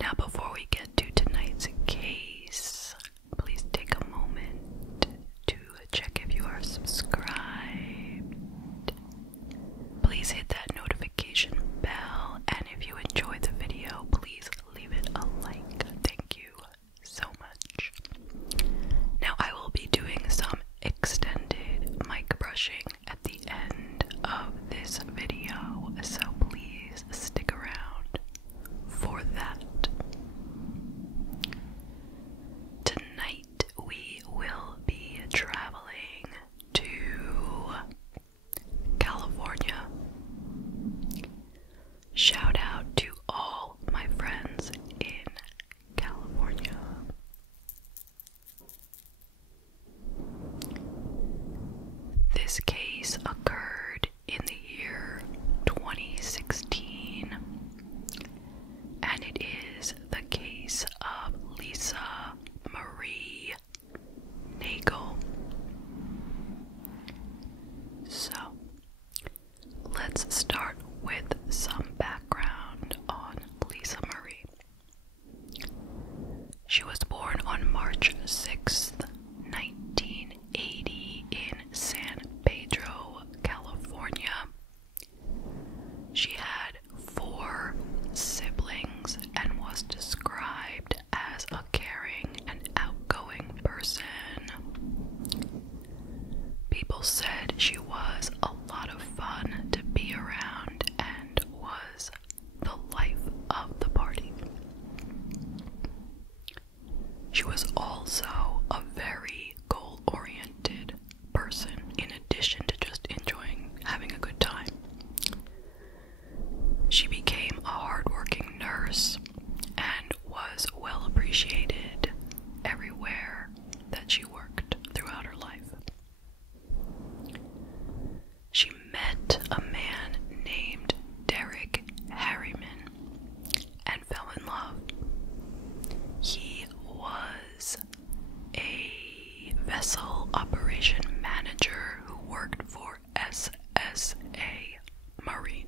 Now, before we get to tonight's case, please take a moment to check if you are subscribed. Please hit that notification bell, and if you enjoyed the video, please leave it a like. Thank you so much. Now, I will be doing some extended mic brushing at the end of this video, so please stick around for that. Tonight we will be traveling to California. Shout out to all my friends in California. This case occurred in the year 2016, and it is the case of Lisa Marie Naegle. So, let's start with some background on Lisa Marie. She was born on March 6th, 1980 in San Pedro, California. She had 4 siblings and was described as a caring and outgoing person. People said she was a lot of fun to be around and was the life of the party. She was also a very goal-oriented person, in addition to just enjoying having a good time. She became a hardworking nurse and was well appreciated everywhere that she worked throughout her life. She met a man named Derek Harriman and fell in love. He was a vessel operation manager who worked for SSA Marine.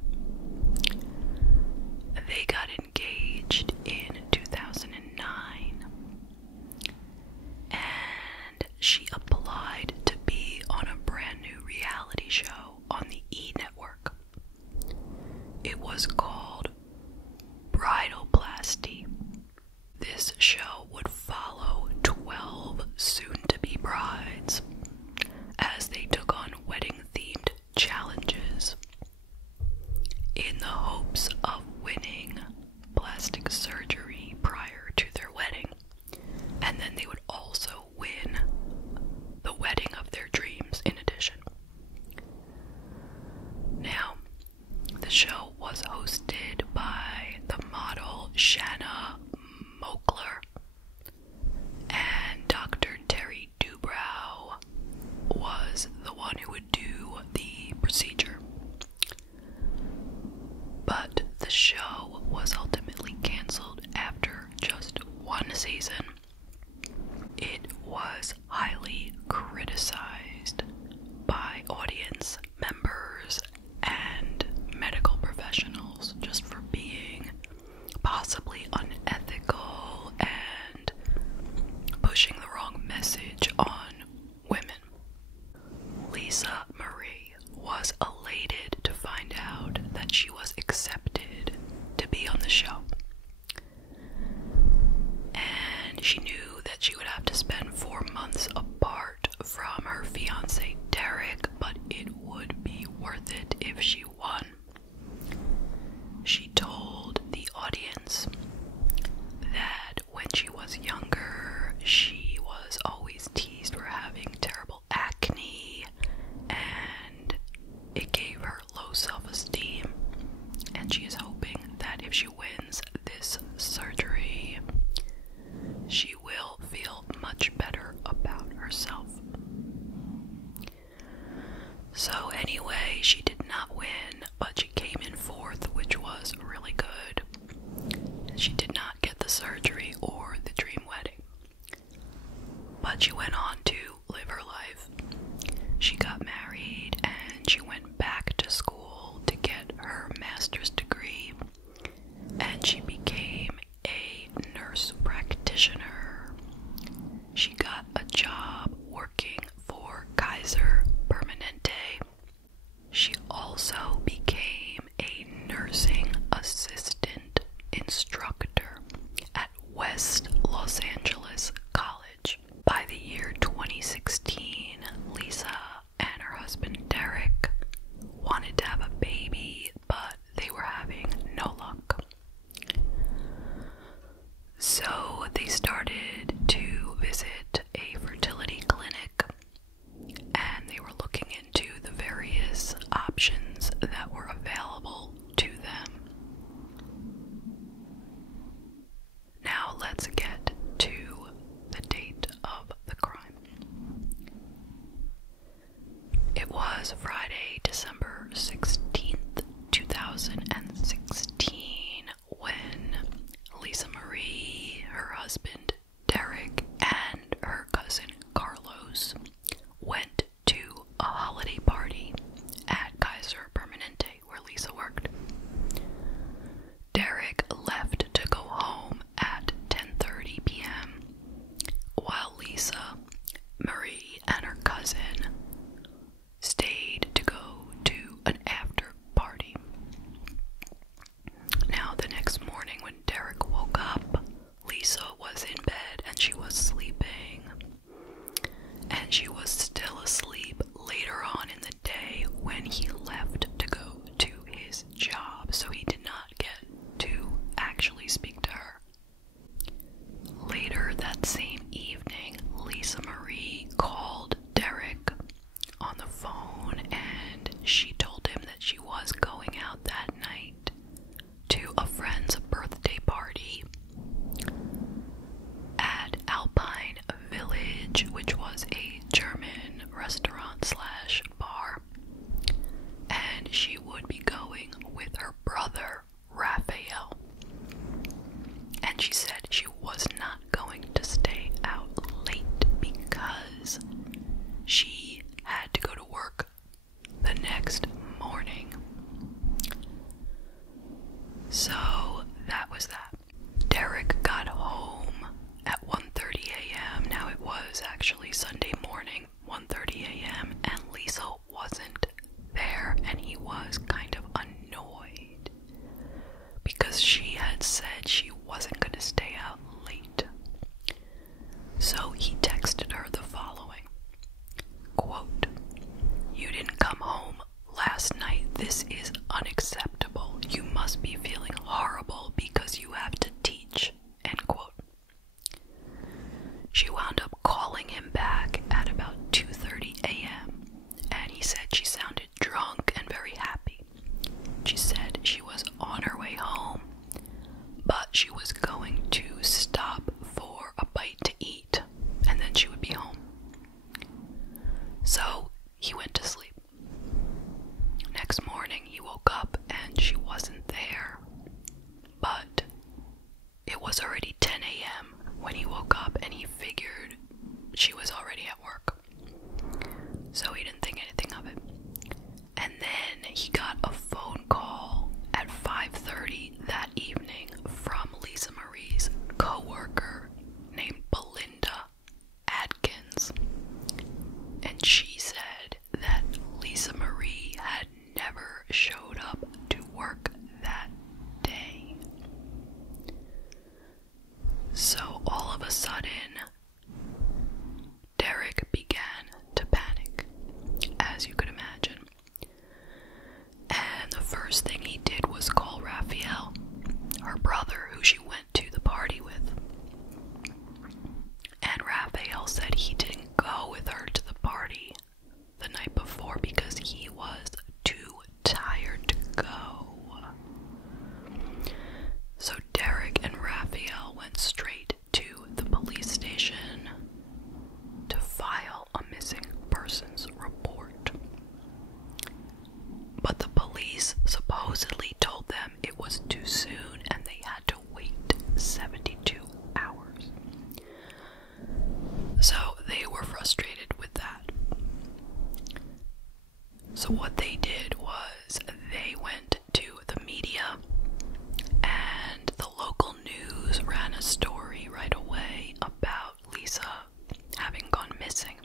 They got engaged in 2009, and she applied to be on a brand new reality show on the E! Network. It was called Bridalplasty. This show would follow 12 soon-to-be brides as they took on wedding-themed challenges in the hopes of winning plastic surgery prior to their wedding, and then they would also win the wedding of their dreams in addition. Now, the show was hosted by the model Shanna Moakler, and Dr. Terry Dubrow was the one who would do the procedure. But the show was ultimately canceled after just 1 season. It was highly criticized by audience members and medical professionals just for being possibly unethical and pushing the wrong message on women. Lisa Marie was elated to find out that she was accepted to be on the show. And she knew that she would have to spend 4 months apart from her fiancé Derek, but it would be worth it if she won. She told the audience that when she was younger, she was always teased for having terrible acne, and it gave her low self-esteem, and she is hoping that if she wins this surgery, she will feel much better about herself. So anyway, she did not win, but she came in 4th, which was really good. She did not get the surgery or the dream wedding, but she went on to live her life. She got married and she went back to school to get her master's degree, and she became a West Los Angeles College. By the year 2016, Lisa and her husband Derek wanted to have a baby, but they were having no luck. So they started to visit a fertility clinic, and they were looking into the various options that were available to them. Now let's get to the date of the crime. It was Friday, December 16th, 2016, when Lisa Marie, her husband Derek, and her cousin Carlos went to a holiday party at Kaiser Permanente, where Lisa worked. Derek left to go home at 10:30 p.m., while Lisa, Marie, and her cousin stayed to go to an after party. Now, the next morning when Derek woke up, Lisa was in bed and she was sleeping. And she was still asleep later on in the day when he left to go to his job, so he did not get to actually speak to her. Later that same evening, Lisa Marie called Derek on the phone, and she told him that she was going out that night to a friend's birthday party at Alpine Village, which was a German restaurant/bar, and she would be going with her brother Raphael. And she said she was not going to stay out late because she had to go to work the next morning. So that was that. Derek got home at 1:30 a.m. Now it was actually Sunday morning, 1:30 a.m., and Lisa wasn't there, and he was kind of annoyed because she had said she wasn't going to stay out late. So he texted her the following, quote, "You didn't come home last night. This is unacceptable. You must be feeling horrible because you have to teach," end quote. She wound up calling him back at about 2:30 a.m. and he said she sounded drunk and very happy. She said she was on her way home, but she was going to stop for a bite to eat, and then she would be home. So he went to sleep. Next morning he woke up and she wasn't there, but it was already 10 a.m. when he woke up, and he figured she was already at work. So he didn't think anything of it. And then he got a phone call at 5:30 that evening from Lisa Marie's co-worker named Belinda Adkins. And she said that Lisa Marie had never showed up to work that day. So all of a sudden, Derek began to panic, as you could imagine. And the first thing he did was call Raphael, her brother, who she went to the party with. And Raphael said he didn't go with her to the party the night before because he was too tired to go. So Derek and Raphael went straight to the police station to file a missing persons report. But the police supposedly told them it was too soon and they had to wait 72 hours. So they were frustrated with that. So what they did was they went to the media, and the local news ran a story right away about Lisa having gone missing.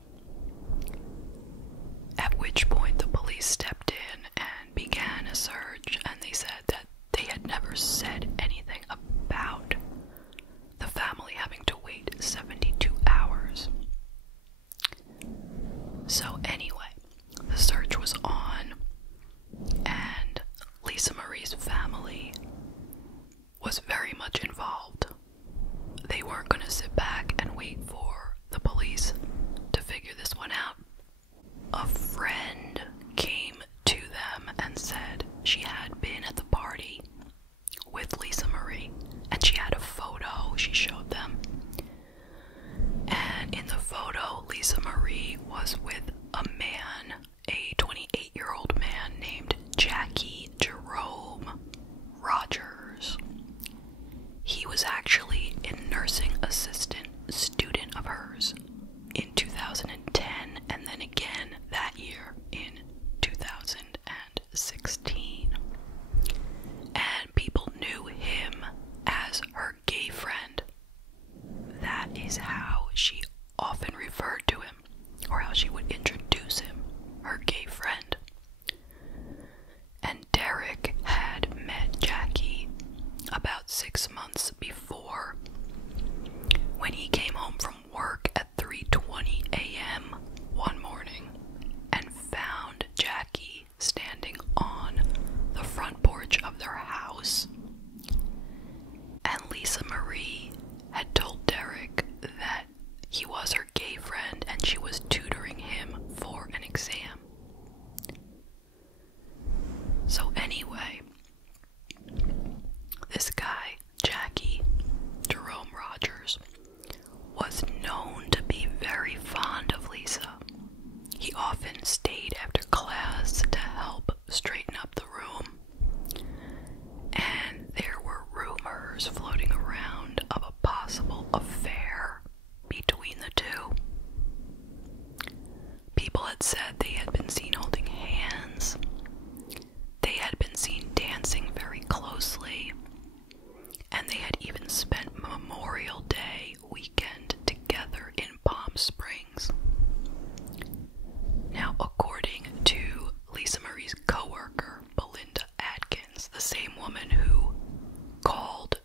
At which point the police stepped in and began a search, and they said that they had never said anything about the family weren't going to sit back and wait for the police to figure this one out. A friend came to them and said she had been at the party with Lisa Marie, and she had a photo she showed them. And in the photo, Lisa Marie was with a man, a 28-year-old man named Jackie Jerome Rogers. He was actually a nursing assistant student of hers in 2010, and then again that year in 2016. And people knew him as her gay friend. That is how she often referred to him, or how she would introduce him, her gay friend. And Derek had met Jackie about 6 months before, when he came home from work at 3:20 a.m. one morning and found Jackie standing on the front porch of their house. And Lisa Marie had told Derek that he was her gay friend and she was tutoring him for an exam. So anyway, this guy, Jackie Jerome Rogers, was known to be very fond of Lisa. He often stayed after class to help straighten up the room. And there were rumors floating around of a possible affair between the two. People had said they had been seen holding hands. They had been seen dancing very closely. And they had even spent Memorial Day weekend together in Palm Springs. Now, according to Lisa Marie's coworker, Belinda Atkins, the same woman who called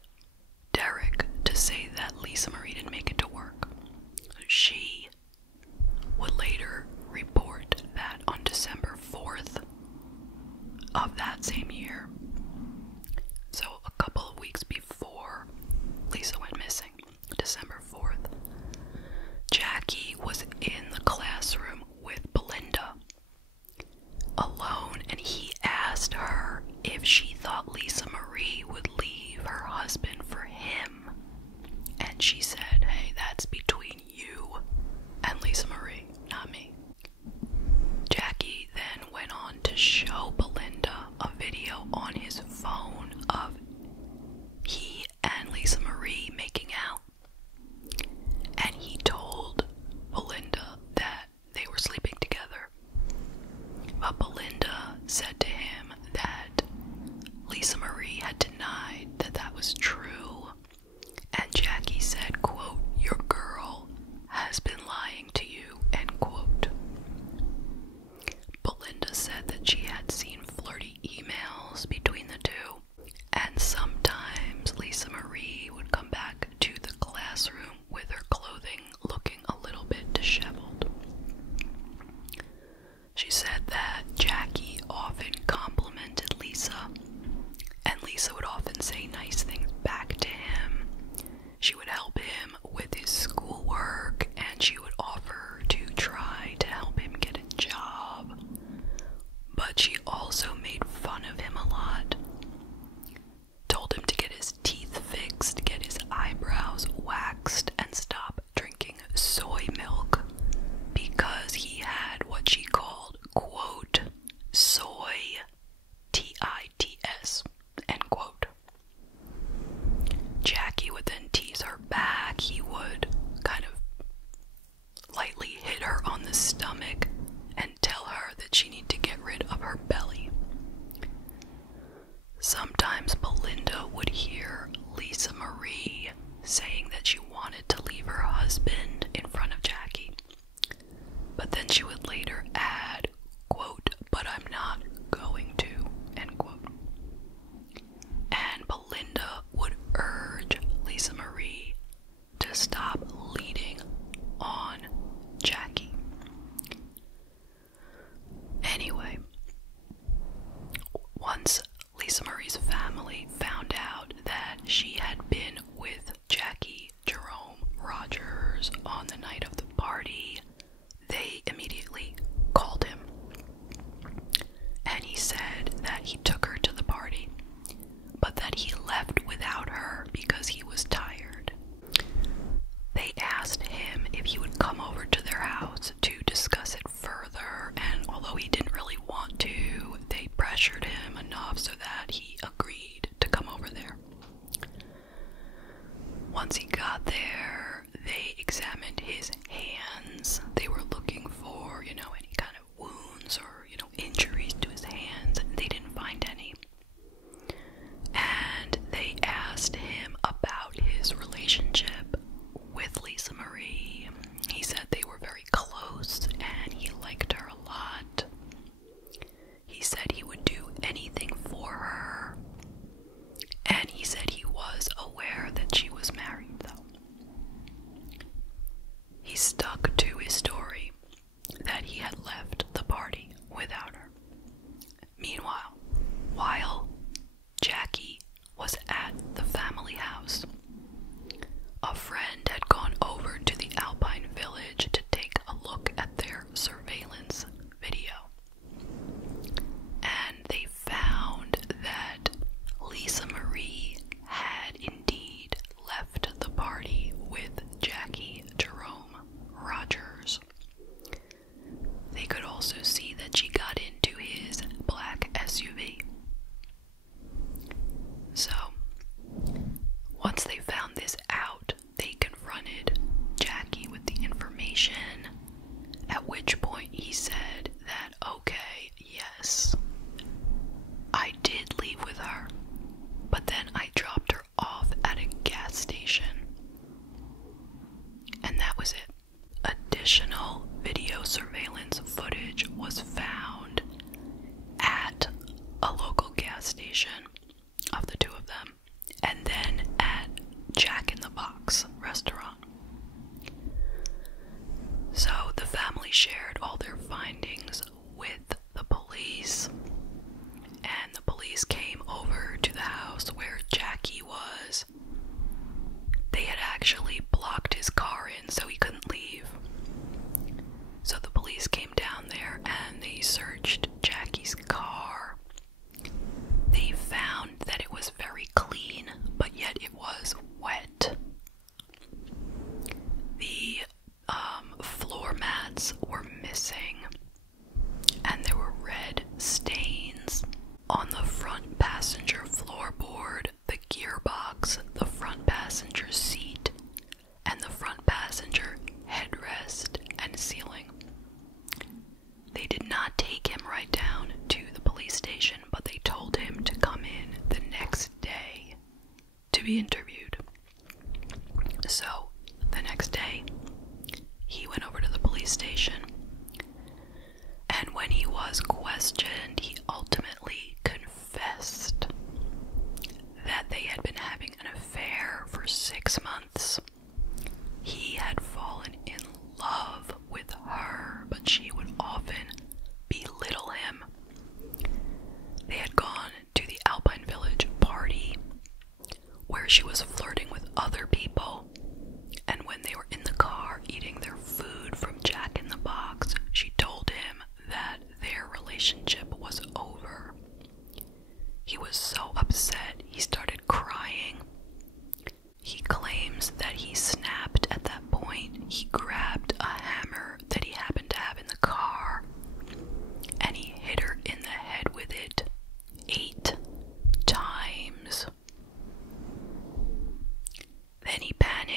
Derek to say that Lisa Marie didn't make it to work, she would later report that on December 4th of that same year, so a couple of weeks before Lisa went missing, December 4th, Jackie was in the classroom with Belinda, alone, and he asked her if she thought Lisa Marie would leave her husband for him. And she said, "Hey, that's between you and Lisa Marie, not me." Jackie then went on to show Belinda a video on his phone of he and Lisa Marie making out. And he told Belinda that they were sleeping together. But Belinda said to him that Lisa Marie had denied that that was true. And Jackie said, quote, "Your girl has been lying to you," end quote. Belinda said that she had seen flirty emails between the two, and sometimes Lisa Marie would come back to the classroom with her clothing looking a little bit disheveled. She said that Jackie often complimented Lisa, and Lisa would often say nice things back to him. She would help him with his schoolwork, and she would offer to try to help him get a job. But she also made fun of him a lot. Told him to get his teeth fixed, get his eyebrows waxed, and stop drinking soy milk because he had what she called, quote, soy tits, end quote. Jackie would then tease her back. He would kind of lightly hit her on the stomach and tell her that she needed to get rid of her belly. Sometimes Belinda would hear Lisa Marie saying that she wanted to leave her husband in front of Jackie. But then she would later add, quote, "But I'm not going to," end quote. And Belinda would urge Lisa Marie to stop leading on Jackie. Anyway, once Lisa Marie's family found out that she had been with Jackie Jerome they got there, they examined his hands. They were looking for, any kind of wounds or, injuries to his hands. They didn't find any. And they asked him about his relationship with Lisa Marie. He said they were very close and he liked her a lot. He said he would do anything for her. And he said he was aware that she was married, though. He stuck to his story that he had left the party without her. Meanwhile, while Jackie was at the family house, a friend had gone over to the Alpine Village to take a look at their surveillance video. And they found that Lisa Marie had indeed left the party with Jackie Jerome Rogers. They could also see that she got into his black SUV. So, once they found this out, they confronted Jackie with the information, at which point he said that, okay, yes, I did leave with her, but then I dropped her off at a gas station. And that was it. Additional video surveillance footage was found at a local gas station of the two of them, and then at Jack in the Box restaurant. So the family shared all their findings with the police, and the police came over to the house where Jackie was. They had actually blocked his car in so he couldn't leave. So the police came down there and they searched Jackie's car. They found that it was very clean, but yet it was wet. The floor mats were missing, and there were red stains on the front passenger floorboard, the gearbox, the front passenger seat, and the front passenger headrest and ceiling. They did not take him right down to the police station, but they told him to come in the next day to be interviewed. So, the next day, he went over to the police station, and when he was questioned, he ultimately confessed that they had been having an affair for 6 months. He had fallen in love with her, but she would often belittle him. They had gone to the Alpine Village party where she was flirting with other people, and when they were in the car eating their food from Jack in the Box, she told him that their relationship was over. He was so upset, he started crying. He claims that he snapped at that point. He grabbed a hammer that he happened to have in the car, and he hit her in the head with it 8 times. Then he panicked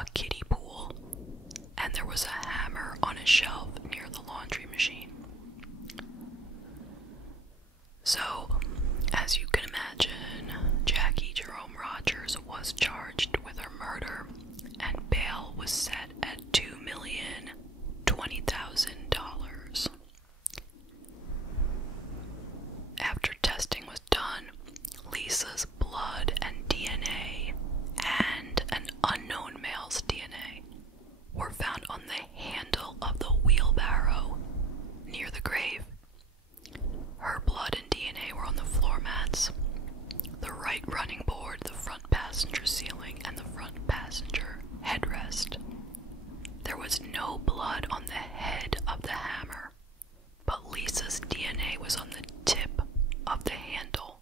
a kiddie pool, and there was a hammer on a shelf near the laundry machine. So, as you can imagine, Jackie Jerome Rogers was charged with her murder, and bail was set at $2,020,000. After testing was done, Lisa's blood and DNA and an unknown male's DNA were found on the handle of the wheelbarrow near the grave. Her blood and DNA were on the floor mats, the right running board, the front passenger ceiling, and the front passenger headrest. There was no blood on the head of the hammer, but Lisa's DNA was on the tip of the handle.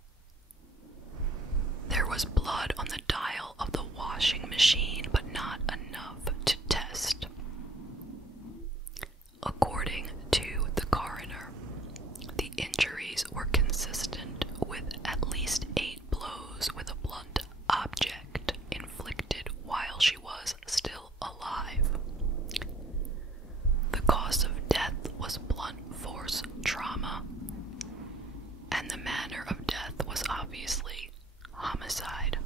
There was blood on the dial of the washing machine, but not enough to test. According to the coroner, the injuries were consistent with at least 8 blows with a blunt object inflicted while she was still alive. The cause of death was blunt force trauma, and the manner of death was obviously homicide.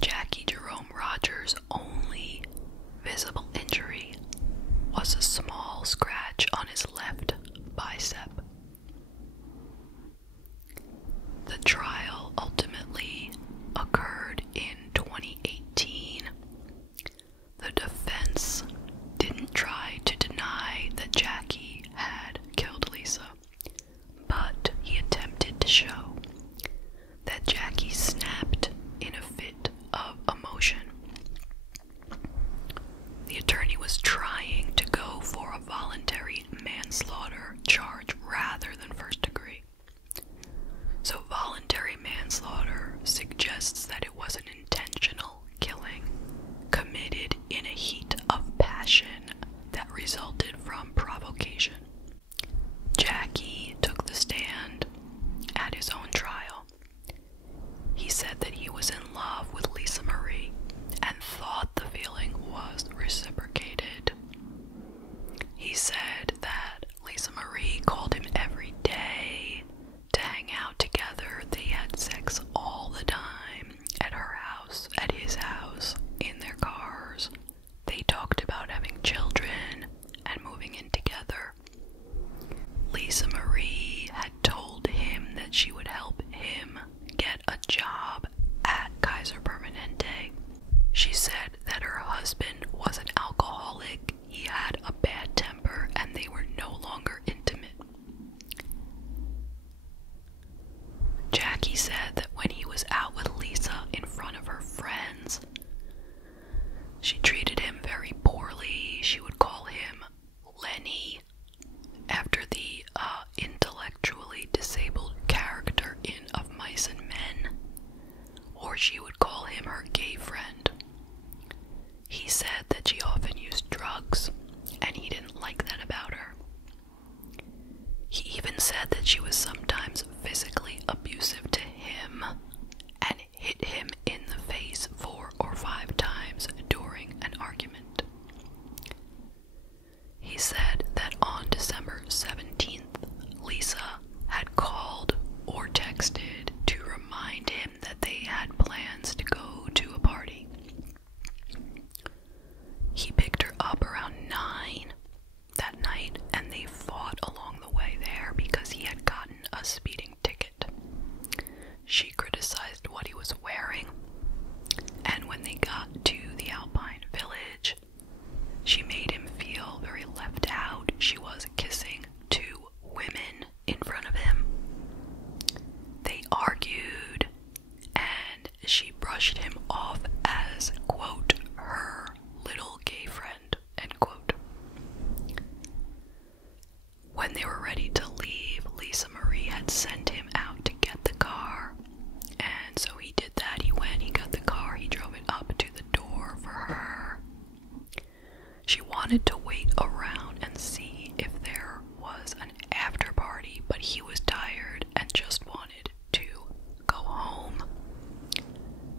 Jackie Jerome Rogers' only visible injury was a small scratch on his left bicep. The trial ultimately occurred in 2018. The defense didn't try to deny that Jackie had killed Lisa, but he attempted to show that Jackie snapped in a fit of emotion. The attorney was trying to go for a voluntary manslaughter charge rather than first degree. So voluntary manslaughter suggests that it was an intentional killing committed in a heat of passion that resulted from provocation. Jackie took the stand at his own trial. He said that he was in love with Lisa Marie and thought the feeling was reciprocated. He said that Lisa Marie called him every day to hang out together. They had sex all the time, at her house, at his house, in their cars. They talked about having children and moving in together. Lisa Marie had told him that she would help him get a job at Kaiser Permanente. She said that her husband was an alcoholic, he had a bad temper, and they were no longer intimate. Jackie said that when he was out with Lisa in front of her friends, she treated him very poorly. She would call him Lenny, after the intellectually disabled character in Of Mice and Men, or she would call him her gay friend. He said that she often used drugs, and he didn't like that about her. He even said that she was sometimes physically abusive to him and hit him in the face 4 or 5 times during an argument. He said that on December 17th, Lisa had called or texted to remind him that they had plans to go to a party. He picked her up around 9 that night, and they fought along the way there because he had gotten a speeding ticket. She criticized what he was wearing, and when they got to the Alpine Village, she made him feel very left out. She was kissing 2 women in front of him. They argued, and she brushed him off as, quote, her little gay friend, end quote. When they were ready to leave, Lisa Marie had sent him out to get the car, and so he did that. He went, he got the car, he drove it up to the door for her. She wanted to wait around and see if there was an after party, but he was tired and just wanted to go home.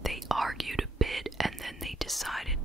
They argued a bit, and then they decided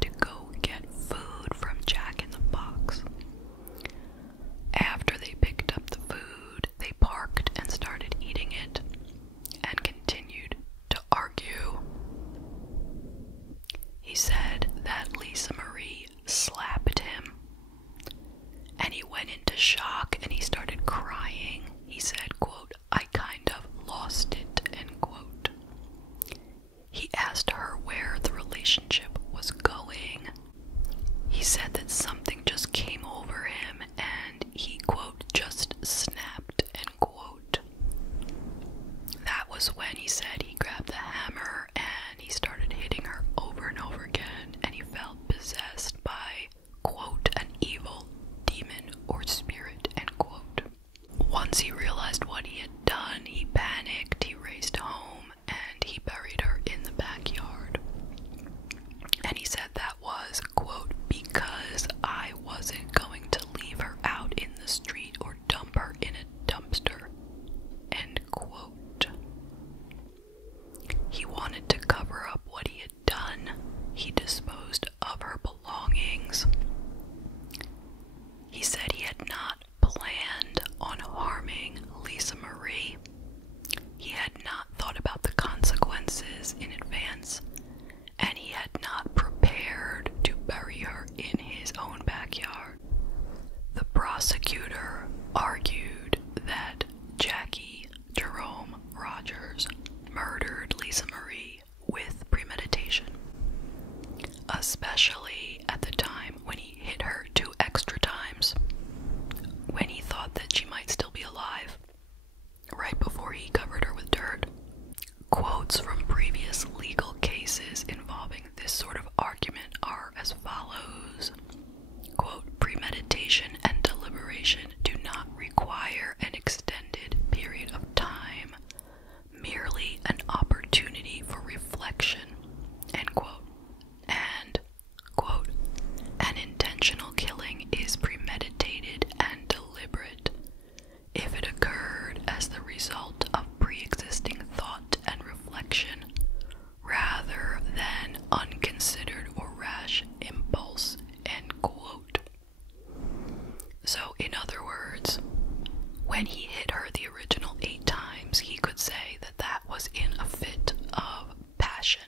passion.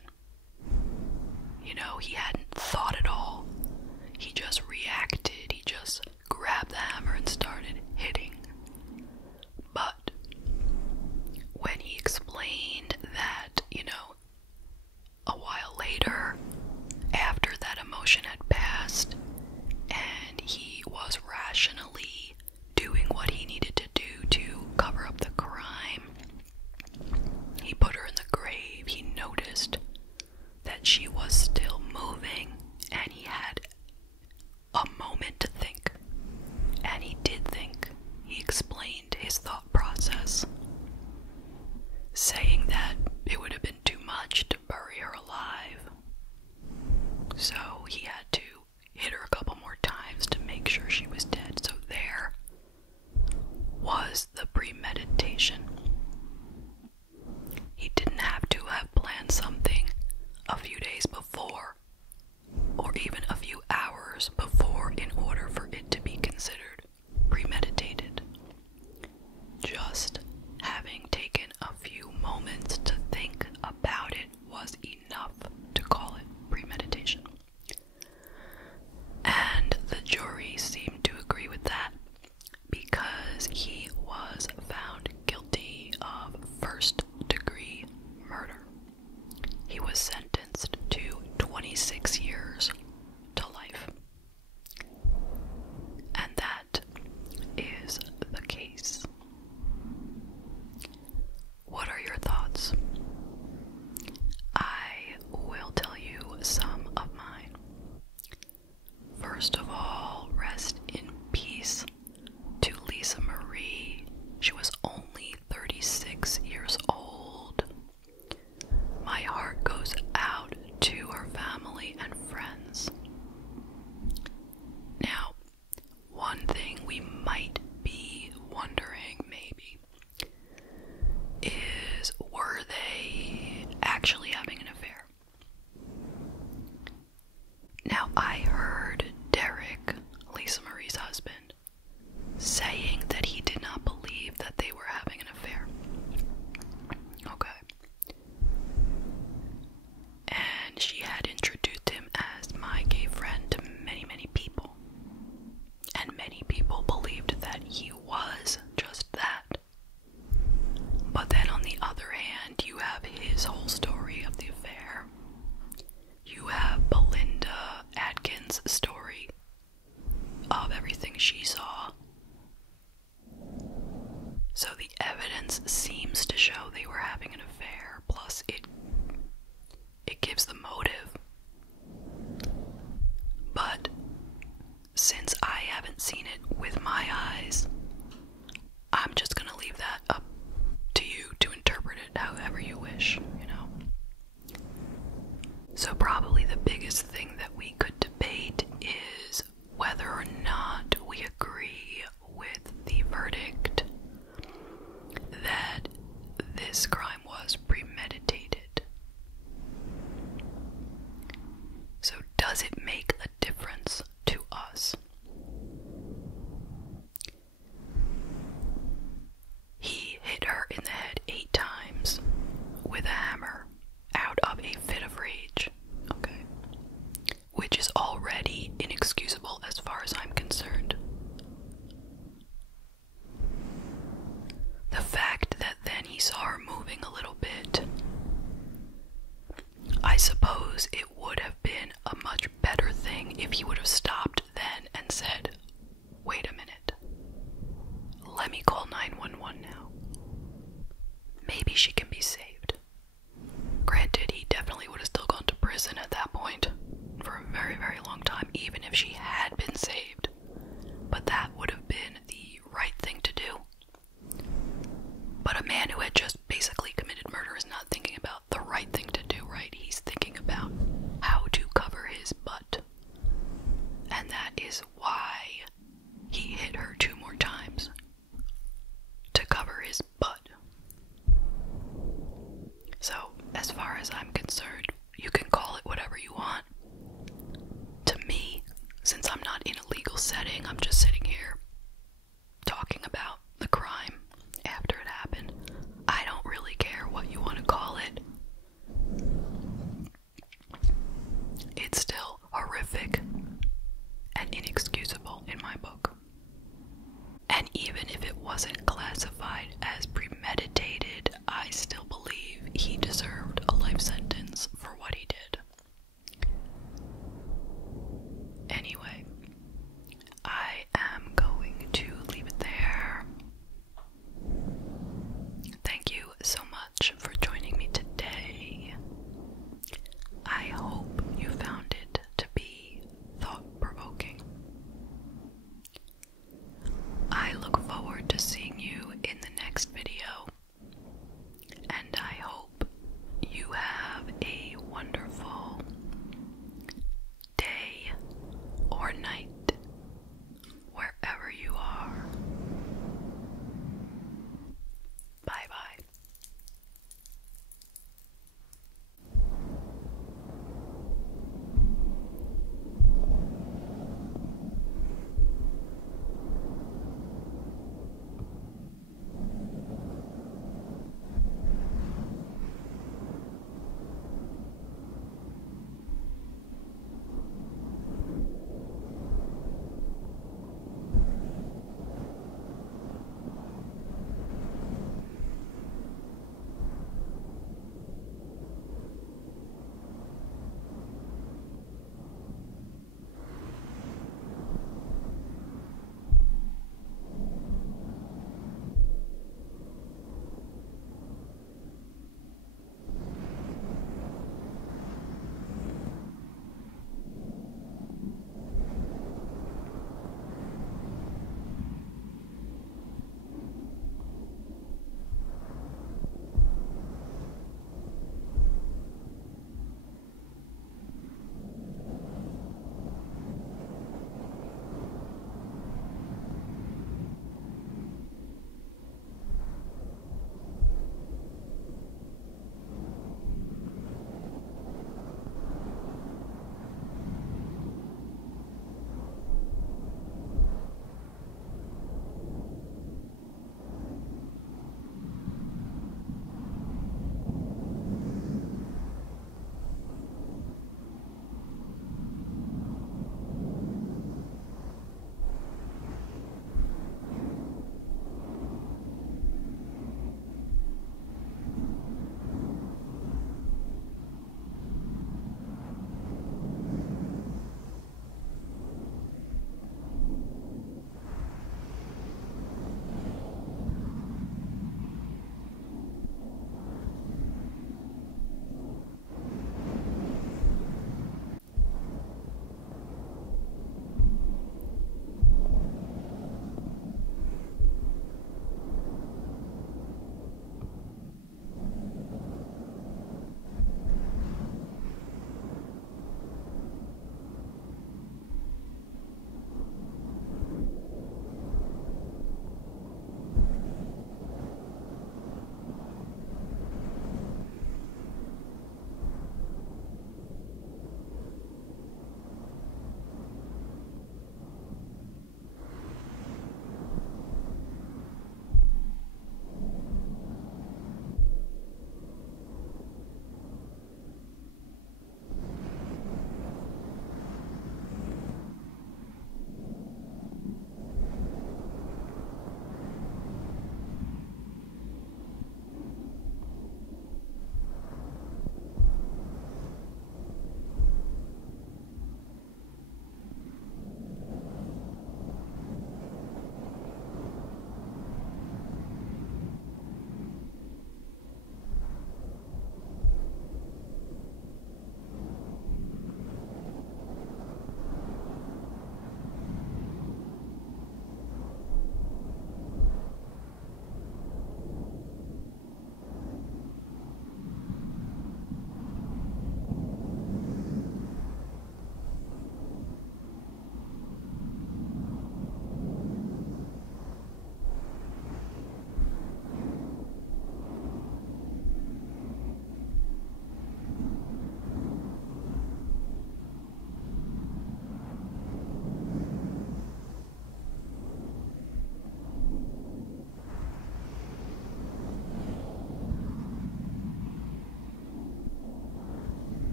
You know, he hadn't thought at all. He just reacted. He just grabbed the hammer and started hitting. But when he explained that, a while later, after that emotion had passed, and he was rationally doing what he needed to do to cover up the crime, he put her in the grave. He noticed that she was still moving, and he had a moment to think. And he did think. He explained his thought process, saying that it would have been too much to bury her alive. So he had to hit her a couple more times to make sure she was dead. So there was the premeditation. He didn't have to have planned something a few days before, or even a few hours before, in order for it to be considered premeditated. Just having taken a few moments to think about it was enough to call it premeditation. And the jury seemed to agree with that, because he was found guilty of first-degree murder. He was sentenced to 26 years to life. And that is the case. What are your thoughts? I will tell you some of mine. First of all, rest in peace to Lisa Marie. She was only 36 years old. My heart goes out to her family and friends. Now, one thing we might be wondering, maybe, is, were they actually having an affair? Now, I heard Derek, Lisa Marie's husband, saying that he did not believe that they were having an affair. Okay. And she had introduced him as my gay friend to many, many people. And many people believed that he was just that. But then on the other hand, you have his whole story of the affair. You have Belinda Atkins' story of everything she saw. So the evidence seems to show they were having an affair, plus it gives the motive. But since I haven't seen it with my eyes, I'm just gonna leave that up to you to interpret it however you wish, So probably the biggest thing that we could debate is whether or not we agree with the verdict that this crime was premeditated. So does it make a difference to us? He hit her in the head 8 times with a hammer out of a fit of rage, okay? Which is already inexcusable as far as I'm concerned. The fact that then he saw her moving a little bit, I suppose it would have been a much better thing if he would have stopped then and said, wait a minute, let me call 911 now. Maybe she can be saved. Granted, he definitely would have still gone to prison at that point for a very, very long time, even if she had been saved. But that would have been the right thing to do. But a man who had just basically committed murder is not thinking about the right thing to do, right? He's thinking about how to cover his butt. And that is why he hit her 2 more times. To cover his butt. So, as far as I'm concerned, wasn't classified